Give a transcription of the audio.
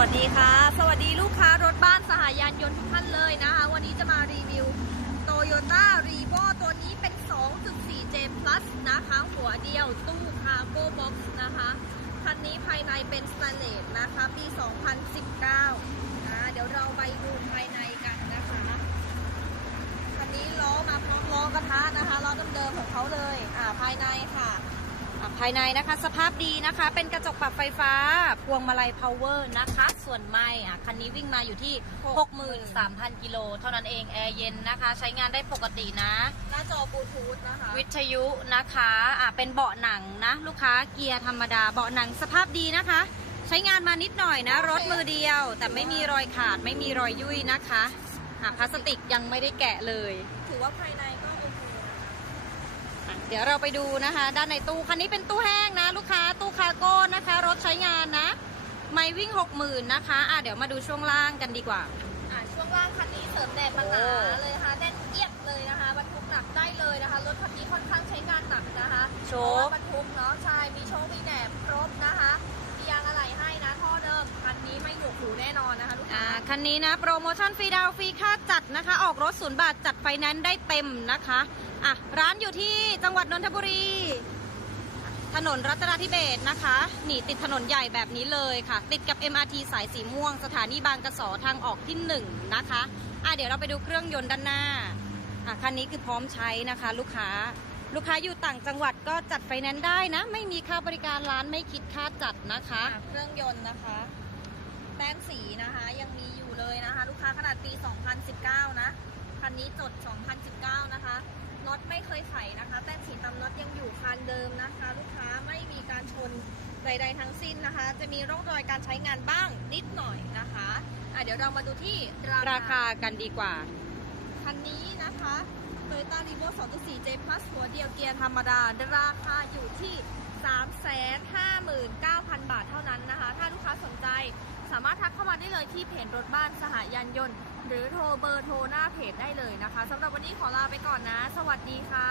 วัสดีค่ะ สวัสดีลูกค้ารถบ้านสหายานยนต์ทุกท่านเลยนะคะ วันนี้จะมารีวิว Toyota r e v o ตัวนี้เป็น 2.4J Plus นะคะ หัวเดียวตู้ Cargo Box นะคะ คันนี้ภายในเป็นสแตนเลสนะคะ ปี 2019นะเดี๋ยวเราไปดูภายในกันนะคะ คันนี้ล้อมาพร้อมล้อกระทะนะคะ ล้อเดิมๆของเขาเลย อ่าภายในค่ะ ภายในนะคะสภาพดีนะคะ เป็นกระจกปรับไฟฟ้า พวงมาลัย power นะคะ ส่วนไม่อะคันนี้วิ่งมาอยู่ที่ 63,000 กิโล เท่านั้นเอง แอร์เย็นนะคะ ใช้งานได้ปกตินะ หน้าจอบลูทูธนะคะ วิทยุนะคะอะเป็นเบาะหนังนะ ลูกค้าเกียร์ธรรมดาเบาะหนังสภาพดีนะคะ ใช้งานมานิดหน่อยนะ รถมือเดียว แต่ไม่มีรอยขาดไม่มีรอยยุ่ยนะคะอะพลาสติกยังไม่ได้แกะเลย ถือว่าภายในก็โอเคนะคะอะ เดี๋ยวเราไปดูนะคะ ด้านในตู้คันนี้เป็นตู้แห้งนะ ลูกค้าตู้คาร์โก้นะคะ รถใช้งานนะ ไม่วิ่ง60,000นะคะอะเดี๋ยวมาดูช่วงล่างกันดีกว่า อ่าช่วงล่างคันนี้เสริมแดดมาหนาเลยนะคะแน่นเอียดเลยนะคะบรรทุกหนักได้เลย คันนี้นะ โปรโมชั่นฟรีดาวฟรีค่าจัดนะคะ ออกรถศูนย์บาทจัดไฟแนนซ์ได้เต็มนะคะ อะ ร้านอยู่ที่จังหวัดนนทบุรี ถนนรัตนทิเบศนะคะนี่ติดถนนใหญ่แบบนี้เลยค่ะ ติดกับ MRT สายสีม่วง สถานีบางกระสอทางออกที่หนึ่งนะคะ อะ เดี๋ยวเราไปดูเครื่องยนต์ด้านหน้า อะ คันนี้คือพร้อมใช้นะคะ ลูกค้า ลูกค้าอยู่ต่างจังหวัดก็จัดไฟแนนซ์ได้นะ ไม่มีค่าบริการร้านไม่คิดค่าจัดนะคะ เครื่องยนต์นะคะ แต้มสีนะคะ ยังมีอยู่เลยนะคะ ลูกค้าขนาดปี 2019 นะคันนี้จด 2019 นะคะน็อตไม่เคยไขนะคะแต้มสีตำน็อตยังอยู่คันเดิมนะคะ ลูกค้าไม่มีการชนใดๆทั้งสิ้นนะคะ จะมีร่องรอยการใช้งานบ้างนิดหน่อยนะคะอะเดี๋ยวเรามาดูที่ราราคากันดีกว่า คันนี้นะคะ Toyota r e v o 2.4 J Plus หัวเดียวเกียร์ธรรมดา ราคาอยู่ที่ 359,000 บาทเท่านั้นนะคะ ถ้าลูกค้าสนใจ สามารถทักเข้ามาได้เลยที่เพจรถบ้านสหายานยนต์ หรือโทรเบอร์โทรหน้าเพจได้เลยนะคะสำหรับวันนี้ขอลาไปก่อนนะ สวัสดีค่ะ